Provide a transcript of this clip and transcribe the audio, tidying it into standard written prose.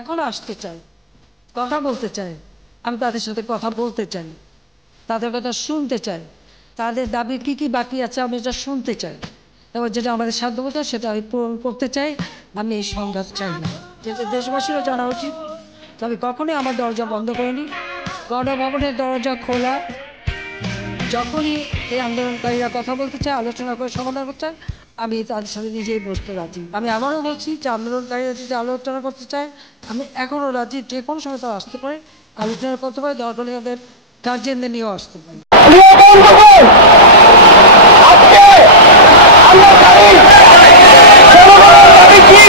এখন আসতে চাই, কথা বলতে চাই, আমি তাদের সাথে কথা বলতে চাই, তাদের কথা শুনতে চাই, তাদের দাবি কী কী বাকি আছে আমি এটা শুনতে চাই, এবং যেটা আমাদের সাধ্যমতো সেটা আমি পূরণ করতে চাই। আমি এই সংঘাত চাই না, যেটা দেশবাসীরও জানা উচিত। তবে কখনোই আমার দরজা বন্ধ করিনি, গণভবনের দরজা খোলা। যখনই এই আন্দোলনকারীরা কথা বলতে চায়, আলোচনা করে সমাধান করতে চায়, আমি তাদের সাথে নিজেই বসতে রাজি। আমি আবারও বলছি যে আন্দোলনকারীরা যদি আলোচনা করতে চায়, আমি এখনও রাজি, যে কোনো সময় তারা আসতে পারে, আলোচনা করতে পারে, দরকার তাদের গার্জিয়ানদের নিয়েও আসতে পারে। আজকে আমরা জানি জনগণের দাবি কি